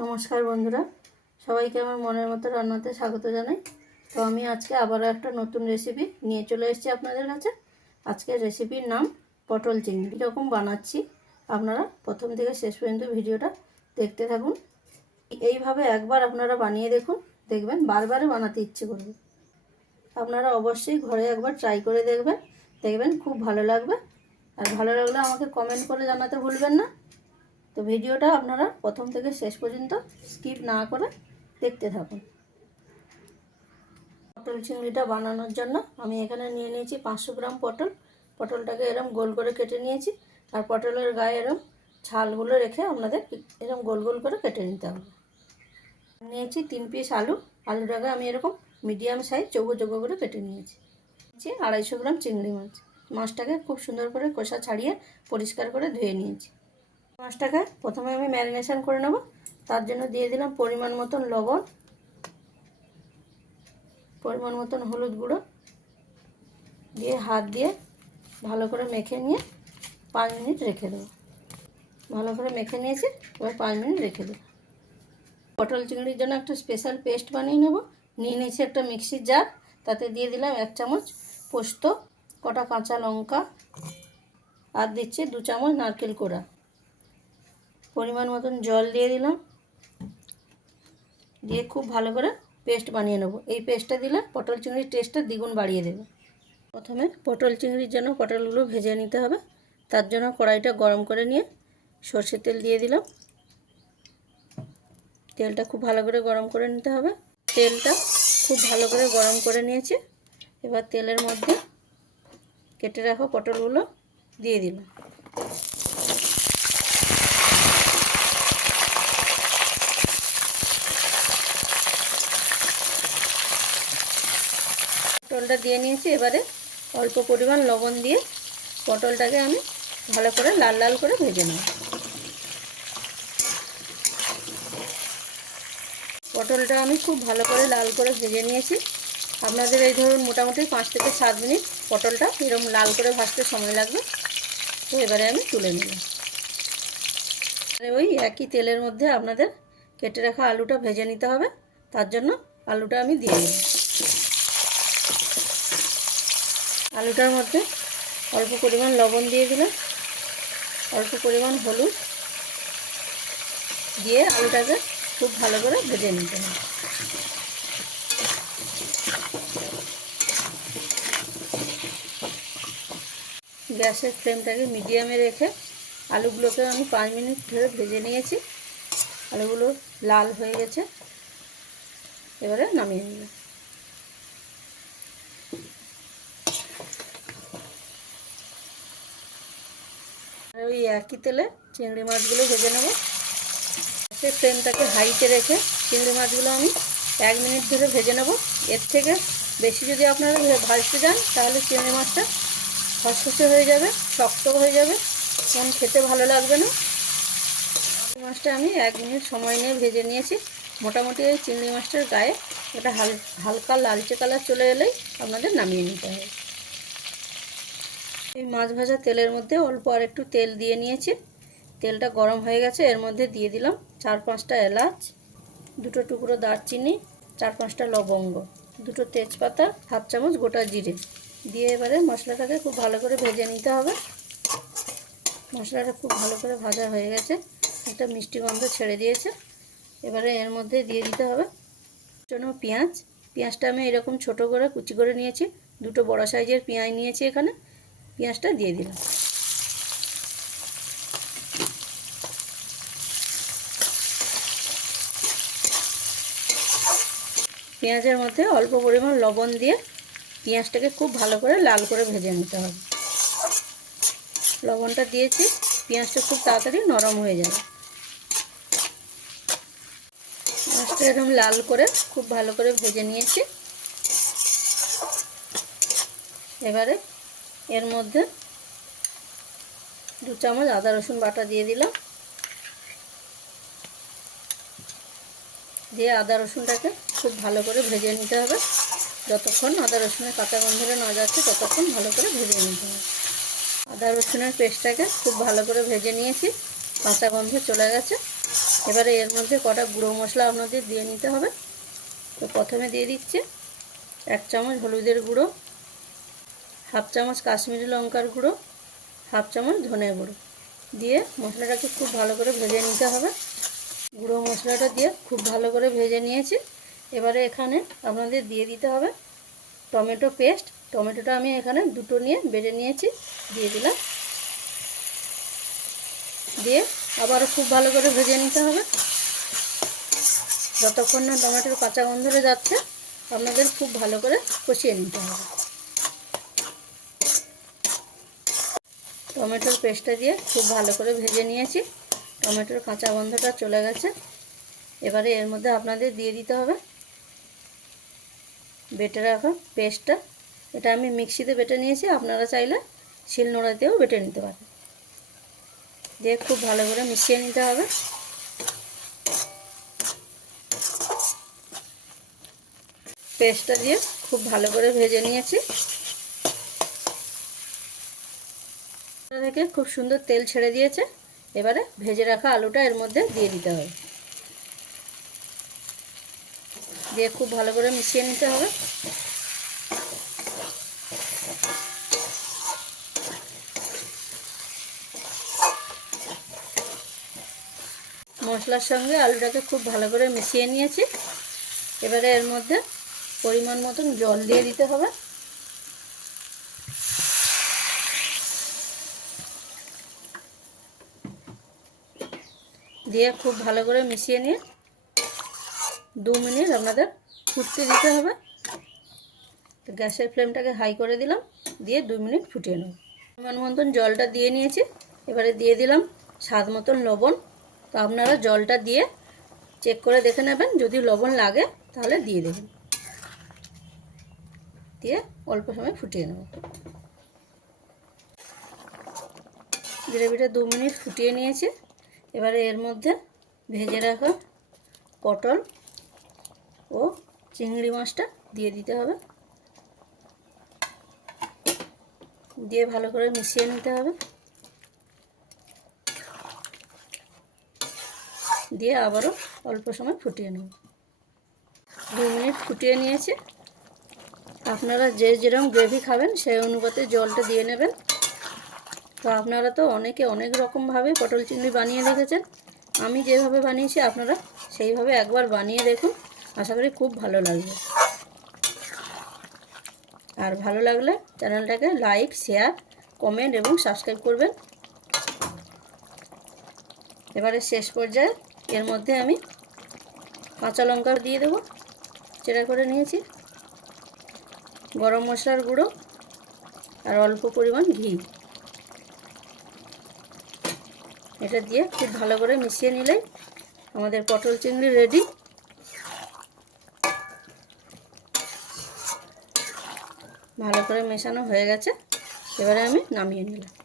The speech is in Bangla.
নমস্কার বন্ধুরা। সবাইকে আমার মনের মতো রান্নাতে স্বাগত জানাই। তো আমি আজকে আবারও একটা নতুন রেসিপি নিয়ে চলে এসেছি আপনাদের কাছে। আজকের রেসিপির নাম পটল চিংড়ি। কীরকম বানাচ্ছি আপনারা প্রথম থেকে শেষ পর্যন্ত ভিডিওটা দেখতে থাকুন। এইভাবে একবার আপনারা বানিয়ে দেখুন। দেখবেন বারবারে বানাতে ইচ্ছে করবে। আপনারা অবশ্যই ঘরে একবার ট্রাই করে দেখবেন। দেখবেন খুব ভালো লাগবে। আর ভালো লাগলে আমাকে কমেন্ট করে জানাতে ভুলবেন না। তো ভিডিওটা আপনারা প্রথম থেকে শেষ পর্যন্ত স্কিপ না করে দেখতে থাকুন। পটল চিংড়িটা বানানোর জন্য আমি এখানে নিয়ে নিয়েছি পাঁচশো গ্রাম পটল। পটলটাকে এরম গোল করে কেটে নিয়েছি। আর পটলের গায়ে এরম ছালগুলো রেখে আপনাদের এরম গোল গোল করে কেটে নিতে হবে। নিয়েছি তিন পিস আলু। আলুটাকে আমি এরকম মিডিয়াম সাইজ চৌকো চৌকো করে কেটে নিয়েছি। নিয়েছি আড়াইশো গ্রাম চিংড়ি মাছ। মাছটাকে খুব সুন্দর করে কষা ছাড়িয়ে পরিষ্কার করে ধুয়ে নিয়েছি। মাছটাকে প্রথমে আমি ম্যারিনেশন করে নেব। তার জন্য দিয়ে দিলাম পরিমাণ মতন লবণ, পরিমাণ মতন হলুদ গুঁড়ো। দিয়ে হাত দিয়ে ভালো করে মেখে নিয়ে পাঁচ মিনিট রেখে দেবো। ভালো করে মেখে নিয়েছি, এবার পাঁচ মিনিট রেখে দেবো। পটল চিংড়ির জন্য একটা স্পেশাল পেস্ট বানিয়ে নেব। নিয়ে নিয়েছি একটা মিক্সির জার তাতে দিয়ে দিলাম এক চামচ পোস্ত, কটা কাঁচা লঙ্কা, আর দিচ্ছি দু চামচ নারকেল কোড়া। পরিমাণ মতন জল দিয়ে দিলাম। দিয়ে খুব ভালো করে পেস্ট বানিয়ে নেব। এই পেস্টটা দিলে পটল চিংড়ির টেস্টটা দ্বিগুণ বাড়িয়ে দেবে। প্রথমে পটল চিংড়ির জন্য পটলগুলো ভেজে নিতে হবে। তার জন্য কড়াইটা গরম করে নিয়ে সর্ষের তেল দিয়ে দিলাম। তেলটা খুব ভালো করে গরম করে নিতে হবে। তেলটা খুব ভালো করে গরম করে নিয়েছি। এবার তেলের মধ্যে কেটে রাখা পটলগুলো দিয়ে দিলাম। পটলটা দিয়ে নিয়েছি, এবারে অল্প পরিমাণ লবণ দিয়ে পটলটাকে আমি ভালো করে লাল লাল করে ভেজে নেব। পটলটা আমি খুব ভালো করে লাল করে ভেজে নিয়েছি। আপনাদের এই ধরুন মোটামুটি পাঁচ থেকে সাত মিনিট পটলটা এরকম লাল করে ভাজতে সময় লাগবে। তো এবারে আমি তুলে নিলাম ওই একই তেলের মধ্যে আপনাদের কেটে রাখা আলুটা ভেজে নিতে হবে। তার জন্য আলুটা আমি দিয়ে দিলাম আলুটার মধ্যে অল্প পরিমাণ লবণ দিয়ে দিলাম। অল্প পরিমাণ হলুদ দিয়ে আলুটাকে খুব ভালো করে ভেজে নিতে হবে। গ্যাসের ফ্লেমটাকে মিডিয়ামে রেখে আলুগুলোকে আমি পাঁচ মিনিট ধরে ভেজে নিয়েছি। আলুগুলো লাল হয়ে গেছে। এবারে নামিয়ে নিলাম। ওই একই তেলে চিংড়ি মাছগুলো ভেজে নেব। সে ফ্লেমটাকে হাইতে রেখে চিংড়ি মাছগুলো আমি এক মিনিট ধরে ভেজে নেব। এর থেকে বেশি যদি আপনারা ভাজতে যান তাহলে চিংড়ি মাছটা খসখসে হয়ে যাবে, শক্ত হয়ে যাবে তখন খেতে ভালো লাগবে না। চিংড়ি মাছটা আমি এক মিনিট সময় নিয়ে ভেজে নিয়েছি। মোটামুটি এই চিংড়ি মাছটার গায়ে ওটা হাল, হালকা লালচে কালার চলে এলেই আপনাদের নামিয়ে নিতে হবে। এই মাছ ভাজা তেলের মধ্যে অল্প আর একটু তেল দিয়ে নিয়েছি। তেলটা গরম হয়ে গেছে, এর মধ্যে দিয়ে দিলাম চার পাঁচটা এলাচ, দুটো টুকরো দারচিনি, চার পাঁচটা লবঙ্গ, দুটো তেজপাতা, হাফ চামচ গোটা জিরে। দিয়ে এবারে মশলাটাকে খুব ভালো করে ভেজে নিতে হবে। মশলাটা খুব ভালো করে ভাজা হয়ে গেছে, একটা মিষ্টি গন্ধ ছেড়ে দিয়েছে। এবারে এর মধ্যে দিয়ে দিতে হবে জন্য পেঁয়াজ। পেঁয়াজটা আমি এরকম ছোট করে কুচি করে নিয়েছি, দুটো বড় সাইজের পেঁয়াজ নিয়েছি এখানে। পেঁয়াজটা দিয়ে দিলাম। পেঁয়াজের মধ্যে অল্প পরিমাণ লবণ দিয়ে পেঁয়াজটাকে খুব ভালো করে লাল করে ভেজে নিতে হবে। লবণটা দিয়েছি, পেঁয়াজটা খুব তাড়াতাড়ি নরম হয়ে যাবে। পেঁয়াজটা এরকম লাল করে খুব ভালো করে ভেজে নিয়েছি। এবারে এর মধ্যে দু চামচ আদা রসুন বাটা দিয়ে দিলাম। দিয়ে আদা রসুনটাকে খুব ভালো করে ভেজে নিতে হবে। যতক্ষণ আদা রসুনের কাঁচা গন্ধরে না যাচ্ছে, ততক্ষণ ভালো করে ভেজে নিতে হবে। আদা রসুনের পেস্টটাকে খুব ভালো করে ভেজে নিয়েছি, কাঁচা গন্ধ চলে গেছে। এবারে এর মধ্যে কটা গুঁড়ো মশলা আপনাদের দিয়ে নিতে হবে। তো প্রথমে দিয়ে দিচ্ছে এক চামচ হলুদের গুঁড়ো হাফ চামচ কাশ্মীরি লঙ্কার গুঁড়ো, হাফ চামচ ধনে গুঁড়ো। দিয়ে মশলাটাকে খুব ভালো করে ভেজে নিতে হবে। গুঁড়ো মশলাটা দিয়ে খুব ভালো করে ভেজে নিয়েছি। এবারে এখানে আপনাদের দিয়ে দিতে হবে টমেটো পেস্ট। টমেটোটা আমি এখানে দুটো নিয়ে বেড়ে নিয়েছি, দিয়ে দিলাম। দিয়ে আবারও খুব ভালো করে ভেজে নিতে হবে। যতক্ষণ না টমেটোর কাঁচা গন্ধরে যাচ্ছে, আপনাদের খুব ভালো করে কষিয়ে নিতে হবে। টমেটোর পেস্টটা দিয়ে খুব ভালো করে ভেজে নিয়েছি। টমেটোর কাঁচা গন্ধটা চলে গেছে। এবারে এর মধ্যে আপনাদের দিয়ে দিতে হবে বেটে রাখা পেস্টটা। এটা আমি মিক্সিতে বেটে নিয়েছি, আপনারা চাইলে শিলনোড়াতেও বেটে নিতে পারেন। দিয়ে খুব ভালো করে মিশিয়ে নিতে হবে। পেস্টটা দিয়ে খুব ভালো করে ভেজে নিয়েছি। থেকে খুব সুন্দর তেল ছেড়ে দিয়েছে। এবারে ভেজে রাখা আলুটা এর মধ্যে দিয়ে দিতে হবে। দিয়ে খুব ভালো করে মিশিয়ে নিতে হবে। মশলার সঙ্গে আলুটাকে খুব ভালো করে মিশিয়ে নিয়েছি। এবারে এর মধ্যে পরিমাণ মতন জল দিয়ে দিতে হবে। দিয়ে খুব ভালো করে মিশিয়ে নিয়ে দু মিনিট আপনাদের ফুটতে দিতে হবে। গ্যাসের ফ্লেমটাকে হাই করে দিলাম, দিয়ে দু মিনিট ফুটিয়ে নেব। পরিমাণ মতন জলটা দিয়ে নিয়েছি, এবারে দিয়ে দিলাম স্বাদ মতন লবণ। তো আপনারা জলটা দিয়ে চেক করে দেখে নেবেন, যদি লবণ লাগে তাহলে দিয়ে দেবেন। দিয়ে অল্প সময় ফুটিয়ে নেব। গ্রেভিটা দু মিনিট ফুটিয়ে নিয়েছি। এবারে এর মধ্যে ভেজে রাখা পটল ও চিংড়ি মাছটা দিয়ে দিতে হবে। দিয়ে ভালো করে মিশিয়ে নিতে হবে। দিয়ে আবারও অল্প সময় ফুটিয়ে নেব। দু মিনিট ফুটিয়ে নিয়েছি। আপনারা যে যেরকম গ্রেভি খাবেন সেই অনুপাতে জলটা দিয়ে নেবেন। তো আপনারা তো অনেকে অনেক রকমভাবে পটল চিংড়ি বানিয়ে রেখেছেন আমি যেভাবে বানিয়েছি আপনারা সেইভাবে একবার বানিয়ে দেখুন। আশা করি খুব ভালো লাগবে। আর ভালো লাগলে চ্যানেলটাকে লাইক, শেয়ার, কমেন্ট এবং সাবস্ক্রাইব করবেন। এবারে শেষ পর্যায়ে এর মধ্যে আমি কাঁচা লঙ্কা দিয়ে দেবো। চেরা করে নিয়েছি। গরম মশলার গুঁড়ো আর অল্প পরিমাণ ঘি। এটা দিয়ে খুব ভালো করে মিশিয়ে নিলেই আমাদের পটল চিংড়ি রেডি ভালো করে মেশানো হয়ে গেছে। এবারে আমি নামিয়ে নিলাম।